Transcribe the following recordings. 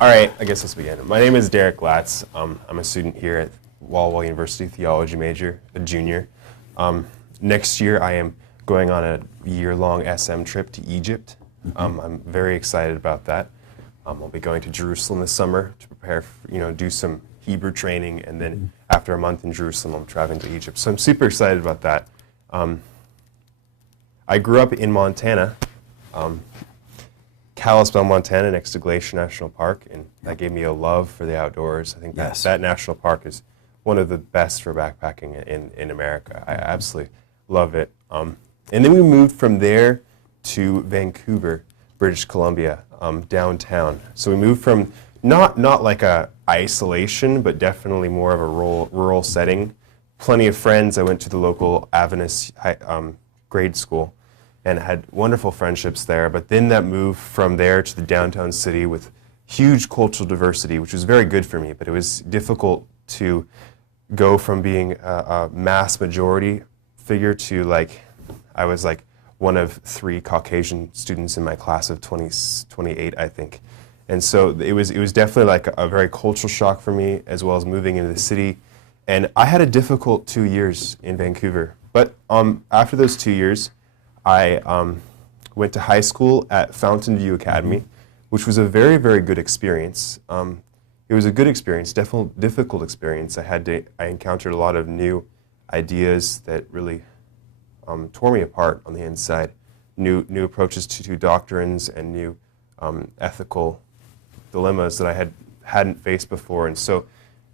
All right, I guess let's begin. My name is Derek Glatts. I'm a student here at Walla University, theology major, a junior. Next year, I am going on a year-long SM trip to Egypt. I'm very excited about that. I'll be going to Jerusalem this summer to prepare for, do some Hebrew training, and then after a month in Jerusalem, I'm traveling to Egypt. So I'm super excited about that. I grew up in Montana, Kalispell, Montana, next to Glacier National Park, and that gave me a love for the outdoors. I think that national park is one of the best for backpacking in America. I absolutely love it. And then we moved from there to Vancouver, British Columbia, downtown. So we moved from not like a isolation, but definitely more of a rural setting. Plenty of friends. I went to the local Adventist grade school and had wonderful friendships there. But then that move from there to the downtown city with huge cultural diversity, which was very good for me, but it was difficult to go from being a mass majority figure to I was one of 3 Caucasian students in my class of 28, I think. And so it was definitely like a very cultural shock for me, as well as moving into the city. And I had a difficult 2 years in Vancouver. But after those 2 years, I went to high school at Fountain View Academy, which was a very, very good experience. It was a good experience, definitely difficult experience. I encountered a lot of new ideas that really tore me apart on the inside. New approaches to doctrines and new ethical dilemmas that I hadn't faced before. And so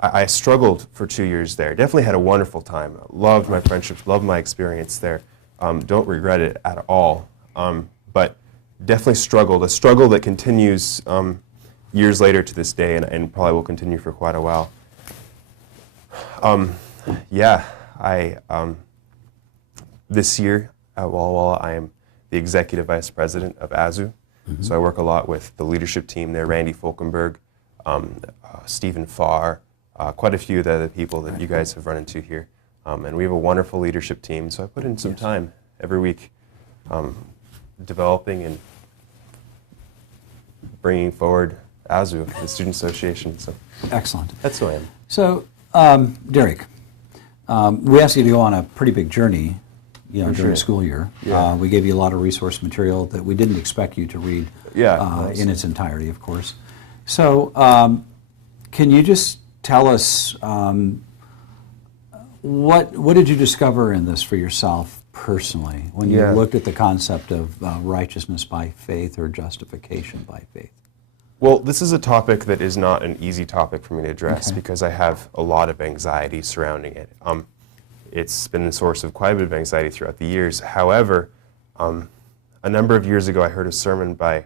I struggled for 2 years there. Definitely had a wonderful time. Loved my friendships, loved my experience there. Don't regret it at all. But definitely struggled. A struggle that continues years later to this day, and probably will continue for quite a while. This year at Walla, I am the executive vice president of AZU. So I work a lot with the leadership team there, Randy Fulkenberg, Stephen Farr, quite a few of the other people that you guys have run into here. And we have a wonderful leadership team, so I put in some time every week developing and bringing forward AZU, the Student Association. So excellent. That's who I am. So, Derek, we asked you to go on a pretty big journey, during the school year. Yeah. We gave you a lot of resource material that we didn't expect you to read in its entirety, of course. So, can you just tell us what did you discover in this for yourself personally when you looked at the concept of righteousness by faith or justification by faith? Well, this is a topic that is not an easy topic for me to address because I have a lot of anxiety surrounding it. It's been a source of quite a bit of anxiety throughout the years. However, a number of years ago I heard a sermon by,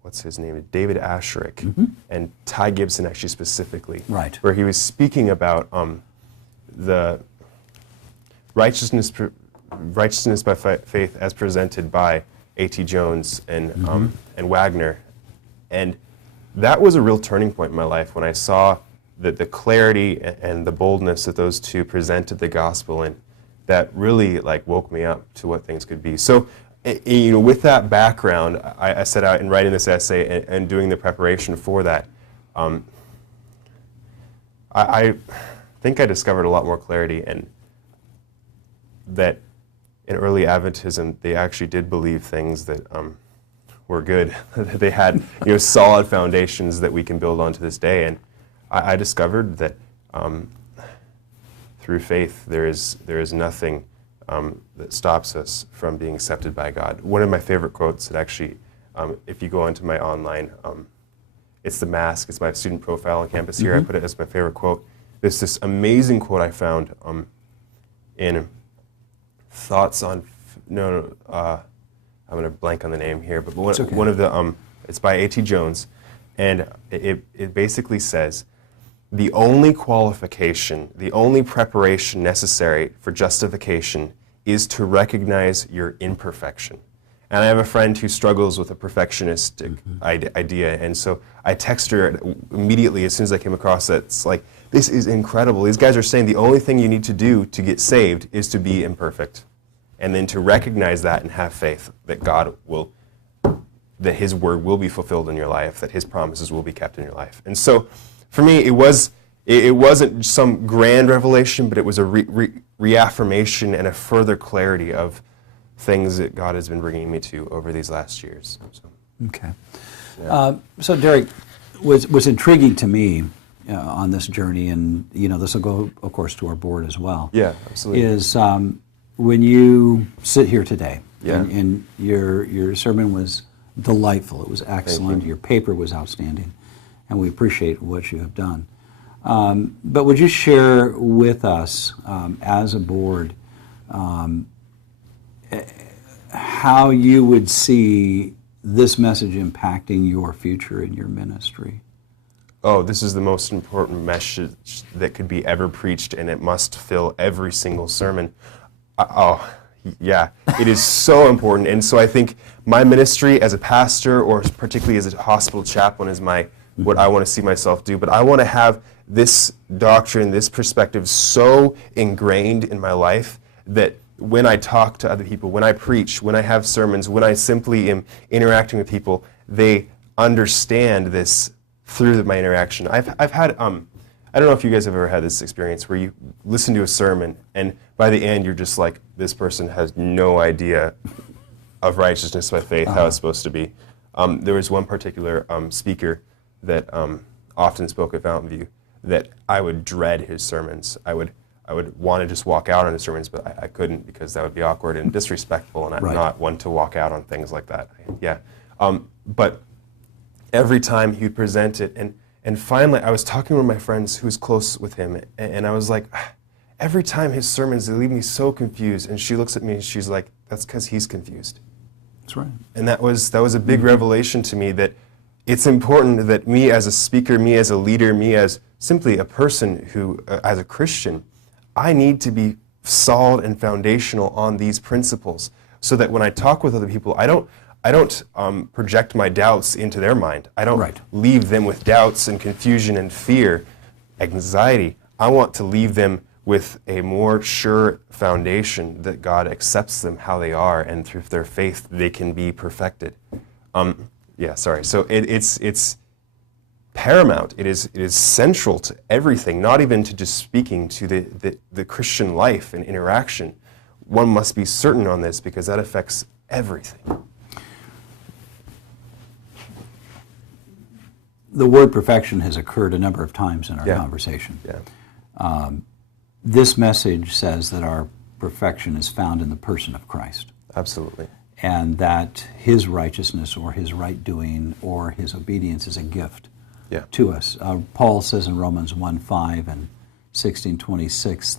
what's his name, David Asherick, and Ty Gibson actually specifically, where he was speaking about the righteousness by faith as presented by A.T. Jones and Wagner. And that was a real turning point in my life when I saw that the clarity and the boldness that those two presented the gospel in, that really woke me up to what things could be. So, with that background, I set out in writing this essay and doing the preparation for that. I think I discovered a lot more clarity, and that in early Adventism, they actually did believe things that were good. They had solid foundations that we can build on to this day. And I discovered that through faith, there is nothing that stops us from being accepted by God. One of my favorite quotes that actually, if you go onto my online, it's the mask, it's my student profile on campus here, I put it as my favorite quote. There's this amazing quote I found in Thoughts on, I'm going to blank on the name here, but one of the, it's by A.T. Jones, and it basically says, the only qualification, the only preparation necessary for justification is to recognize your imperfection. And I have a friend who struggles with a perfectionistic idea, and so I text her immediately as soon as I came across it. It's like, this is incredible. These guys are saying the only thing you need to do to get saved is to be imperfect, and then to recognize that and have faith that God will that His word will be fulfilled in your life, that His promises will be kept in your life. And so, for me, it wasn't some grand revelation, but it was a reaffirmation and a further clarity of things that God has been bringing me to over these last years. So, okay. Yeah. So Derek, what's intriguing to me on this journey, and this will go, of course, to our board as well. Yeah, absolutely. Is when you sit here today, yeah. and your sermon was delightful. It was excellent. Your paper was outstanding, and we appreciate what you have done. But would you share with us, as a board, how you would see this message impacting your future in your ministry? Oh, this is the most important message that could be ever preached, and it must fill every single sermon. Yeah, it is so important. And so I think my ministry as a pastor, or particularly as a hospital chaplain, is what I want to see myself do. But I want to have this doctrine, this perspective so ingrained in my life that when I talk to other people, when I preach, when I have sermons, when I simply am interacting with people, they understand this through my interaction. I've had, I don't know if you guys have ever had this experience where you listen to a sermon and by the end you're just like, this person has no idea of righteousness by faith, how it's supposed to be. There was one particular speaker that often spoke at Fountain View that I would dread his sermons. I would want to just walk out on his sermons, but I couldn't because that would be awkward and disrespectful, and I'm not one to walk out on things like that. Yeah, but every time he would present it, and finally I was talking to one of my friends who's close with him, and I was like, every time his sermons, they leave me so confused. And she looks at me and she's like, that's because he's confused. That's right. And that was a big revelation to me, that it's important that me as a speaker, me as a leader, me as simply a person who, as a Christian, I need to be solid and foundational on these principles, so that when I talk with other people, I don't project my doubts into their mind. I don't leave them with doubts and confusion and fear, anxiety. I want to leave them with a more sure foundation that God accepts them how they are, and through their faith they can be perfected. So it's paramount. It is central to everything, not even to just speaking to the Christian life and interaction. One must be certain on this because that affects everything. The word perfection has occurred a number of times in our conversation. Yeah. This message says that our perfection is found in the person of Christ. Absolutely. And that His righteousness or His right doing or His obedience is a gift to us. Paul says in Romans 1:5 and 16:26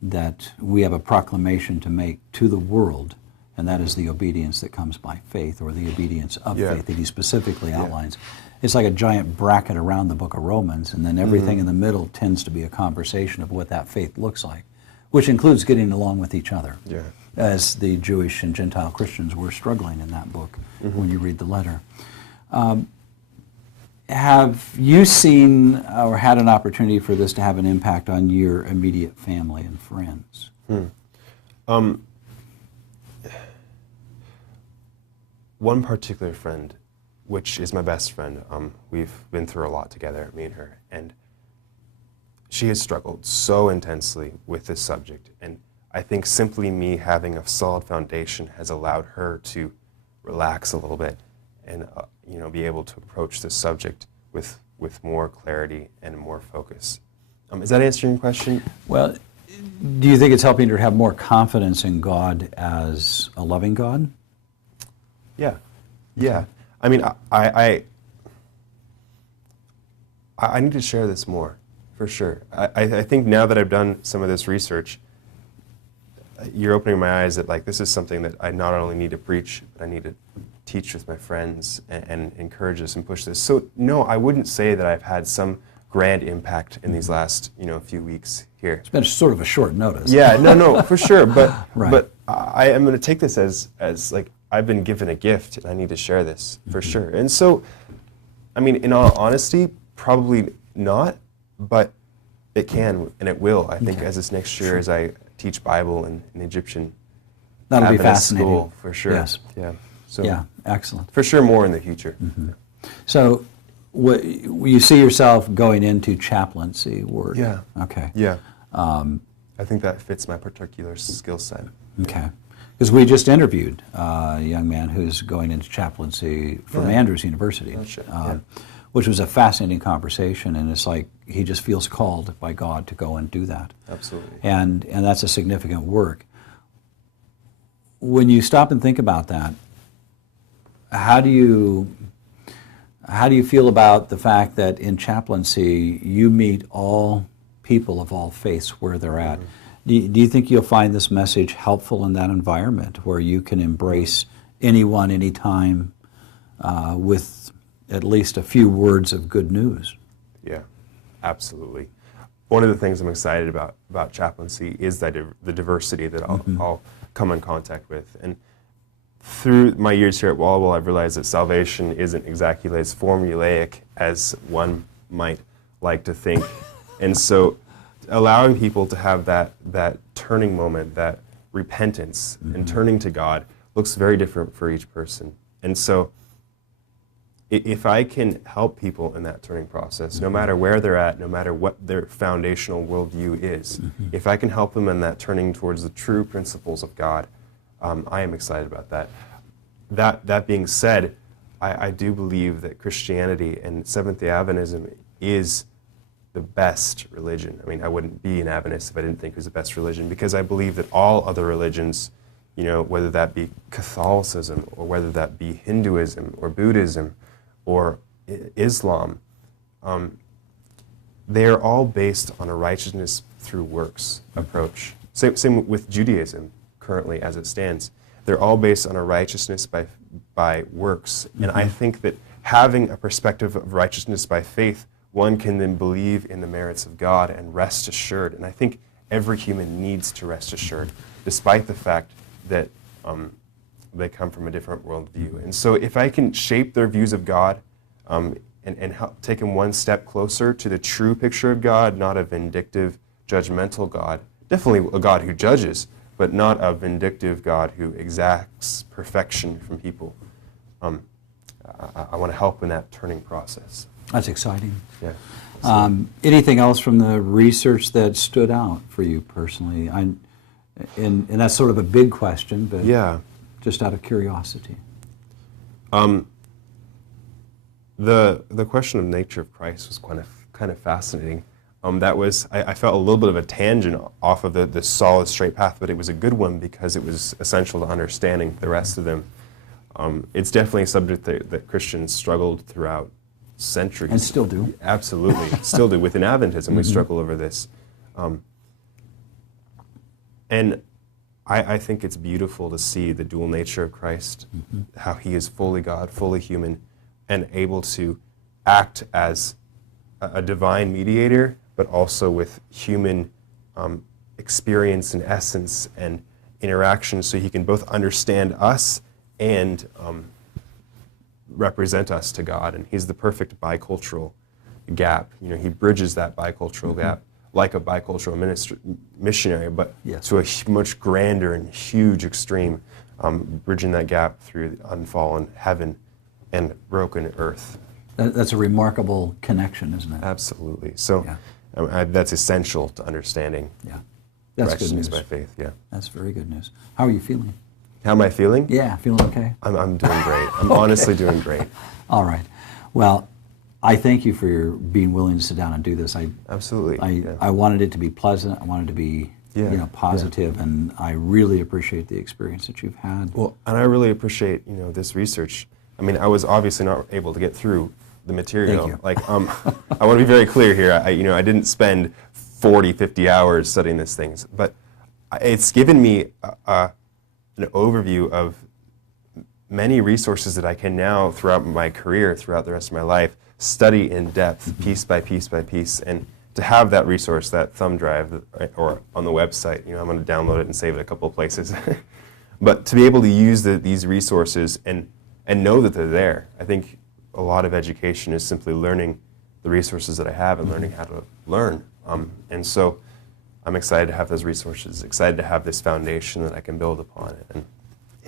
that we have a proclamation to make to the world, and that is the obedience that comes by faith, or the obedience of faith that he specifically outlines. It's like a giant bracket around the book of Romans, and then everything in the middle tends to be a conversation of what that faith looks like, which includes getting along with each other, as the Jewish and Gentile Christians were struggling in that book when you read the letter. Have you seen or had an opportunity for this to have an impact on your immediate family and friends? One particular friend, which is my best friend, we've been through a lot together, me and her, and she has struggled so intensely with this subject, and I think simply me having a solid foundation has allowed her to relax a little bit and be able to approach this subject with more clarity and more focus. Is that answering your question? Well, do you think it's helping her have more confidence in God as a loving God? Yeah. I mean, I need to share this more, for sure. I think now that I've done some of this research, you're opening my eyes that this is something that I not only need to preach, but I need to teach with my friends and encourage this and push this. So no, I wouldn't say that I've had some grand impact in these last few weeks here. It's been sort of a short notice. Yeah, no, for sure. But but I am going to take this as I've been given a gift and I need to share this for sure. And so, I mean, in all honesty, probably not, but it can and it will. I think as this next year, as I teach Bible in Egyptian, that'll be fascinating. School, for sure. Yes. Yeah. So yeah, excellent. For sure, more in the future. So, you see yourself going into chaplaincy work? Yeah. Okay. Yeah. I think that fits my particular skill set. Okay. Because we just interviewed a young man who's going into chaplaincy from Andrews University, which was a fascinating conversation, and it's like he just feels called by God to go and do that. Absolutely. And that's a significant work. When you stop and think about that, how do you feel about the fact that in chaplaincy you meet all people of all faiths where they're at? Do you think you'll find this message helpful in that environment where you can embrace anyone, anytime, with at least a few words of good news? Yeah, absolutely. One of the things I'm excited about chaplaincy is that the diversity that I'll come in contact with. And through my years here at Walla, I've realized that salvation isn't exactly as formulaic as one might like to think. And so allowing people to have that turning moment, that repentance and turning to God looks very different for each person. And so if I can help people in that turning process, no matter where they're at, no matter what their foundational worldview is, if I can help them in that turning towards the true principles of God, I am excited about that. That being said, I do believe that Christianity and Seventh-day Adventism is the best religion. I mean, I wouldn't be an Adventist if I didn't think it was the best religion, because I believe that all other religions, whether that be Catholicism or whether that be Hinduism or Buddhism or Islam, they are all based on a righteousness through works approach. Same with Judaism currently as it stands. They're all based on a righteousness by works. And I think that having a perspective of righteousness by faith, one can then believe in the merits of God and rest assured. And I think every human needs to rest assured, despite the fact that they come from a different worldview. And so if I can shape their views of God and help take them one step closer to the true picture of God, not a vindictive, judgmental God, definitely a God who judges, but not a vindictive God who exacts perfection from people. I want to help in that turning process. That's exciting. Yeah. Anything else from the research that stood out for you personally? And that's sort of a big question, but just out of curiosity. The question of nature of Christ was kind of fascinating. I felt a little bit of a tangent off of the solid straight path, but it was a good one because it was essential to understanding the rest of them. It's definitely a subject that Christians struggled throughout centuries. And still do. Absolutely, still do. Within Adventism, we struggle over this. And I think it's beautiful to see the dual nature of Christ, how he is fully God, fully human, and able to act as a divine mediator, but also with human experience and essence and interaction, so he can both understand us and represent us to God. And he's the perfect bicultural gap. He bridges that bicultural gap like a bicultural missionary, but to a much grander and huge extreme, bridging that gap through the unfallen heaven and broken earth. That's a remarkable connection, isn't it? Absolutely. So that's essential to understanding That's good news. by faith. Yeah. That's very good news. How are you feeling? How am I feeling? Yeah, feeling okay? I'm doing great. I'm honestly doing great. All right. Well, I thank you for your being willing to sit down and do this. Absolutely. I wanted it to be pleasant. I wanted it to be positive, and I really appreciate the experience that you've had. Well, and I really appreciate this research. I mean, I was obviously not able to get through the material. Thank you. Like, I want to be very clear here. I didn't spend 40, 50 hours studying these things, but it's given me an overview of many resources that I can now, throughout my career, throughout the rest of my life, study in depth, piece by piece by piece. And to have that resource, that thumb drive, or on the website, I'm going to download it and save it a couple of places. But to be able to use these resources and know that they're there. I think a lot of education is simply learning the resources that I have and learning how to learn. And so I'm excited to have those resources, excited to have this foundation that I can build upon it. And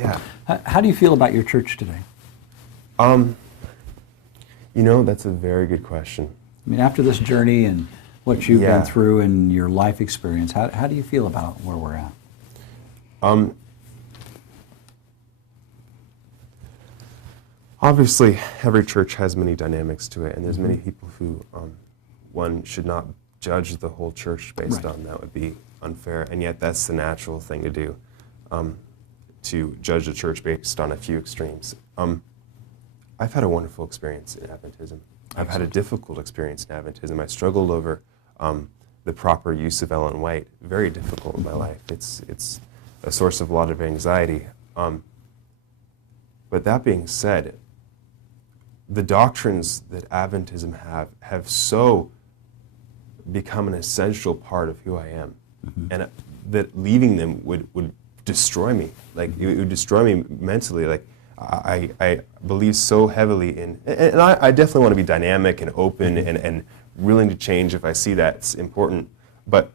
Yeah. How do you feel about your church today? You know, that's a very good question. I mean, after this journey and what you've Yeah. been through and your life experience, how do you feel about where we're at? Obviously, every church has many dynamics to it, and there's many people who one should not judge the whole church based on. That would be unfair, and yet that's the natural thing to do, to judge the church based on a few extremes. I've had a wonderful experience in Adventism. I've had a difficult experience in Adventism. I struggled over the proper use of Ellen White. Very difficult in my life. It's a source of a lot of anxiety. But that being said, the doctrines that Adventism have so become an essential part of who I am, and that leaving them would destroy me. Like, it would destroy me mentally. Like, I believe so heavily in, and I definitely want to be dynamic and open and willing to change if I see that's important. But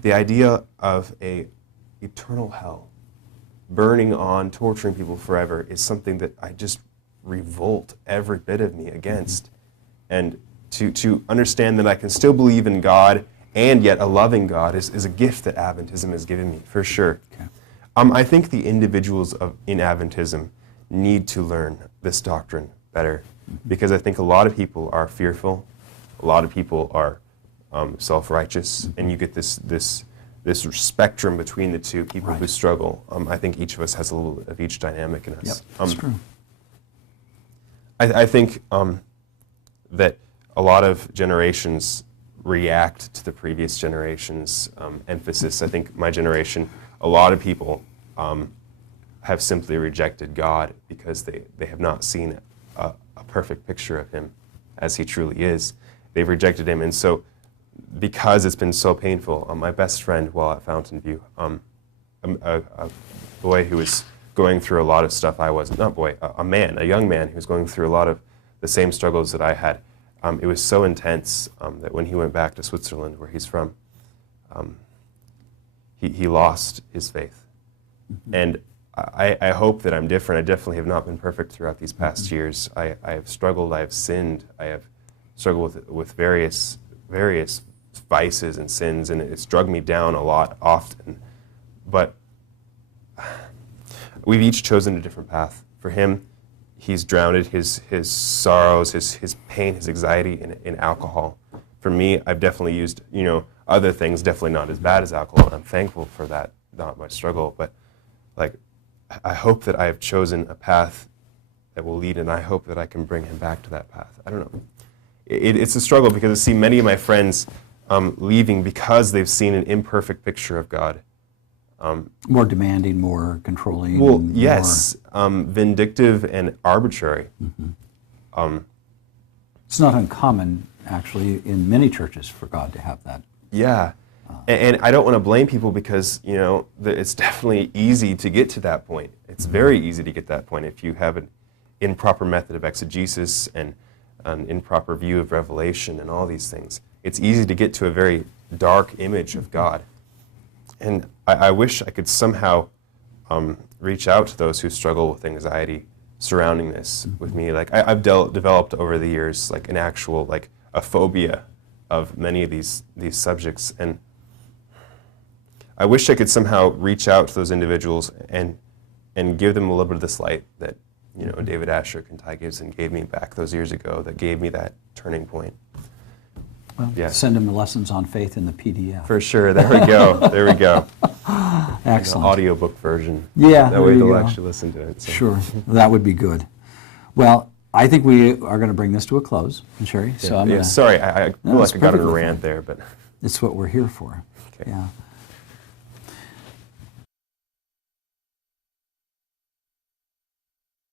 the idea of a eternal hell, burning on, torturing people forever, is something that I just revolt every bit of me against. And to understand that I can still believe in God and yet a loving God is a gift that Adventism has given me, for sure. Okay. I think the individuals in Adventism need to learn this doctrine better, because I think a lot of people are fearful, a lot of people are self-righteous, and you get this spectrum between the two, people who struggle. I think each of us has a little of each dynamic in us. Yep, that's true. I think that a lot of generations react to the previous generation's emphasis. I think my generation, a lot of people have simply rejected God because they have not seen a perfect picture of Him as He truly is. They've rejected Him, and so because it's been so painful, my best friend while at Fountain View, a boy who was going through a lot of stuff I was, not boy, a young man who was going through a lot of the same struggles that I had. It was so intense that when he went back to Switzerland, where he's from, he lost his faith. And I hope that I'm different. I definitely have not been perfect throughout these past years. I have struggled, I have sinned, I have struggled with various vices and sins, and it's dragged me down a lot often. But we've each chosen a different path. For him, he's drowned his sorrows, his pain, his anxiety in alcohol. For me, I've definitely used, other things, definitely not as bad as alcohol, and I'm thankful for that, not my struggle. But like, I hope that I have chosen a path that will lead, and I hope that I can bring him back to that path. I don't know. It's a struggle because I see many of my friends leaving because they've seen an imperfect picture of God. More demanding, more controlling. Well, yes, vindictive and arbitrary. It's not uncommon, actually, in many churches for God to have that. Yeah, and I don't want to blame people because, it's definitely easy to get to that point. It's very easy to get to that point if you have an improper method of exegesis and an improper view of revelation and all these things. It's easy to get to a very dark image of God. And I wish I could somehow reach out to those who struggle with anxiety surrounding this with me. Like, I've developed over the years, like, an actual, like, a phobia of many of these subjects. And I wish I could somehow reach out to those individuals and give them a little bit of this light that, David Asher and Ty Gibson gave me back those years ago, that gave me that turning point. Well, send them the lessons on faith in the PDF. For sure. There we go. There we go. Excellent. The audiobook version. Yeah, that way they'll actually listen to it. So. Sure. That would be good. Well, I think we are going to bring this to a close, Sherry. So I'm sorry, I feel like I got on a rant there, but it's what we're here for. Okay. Yeah.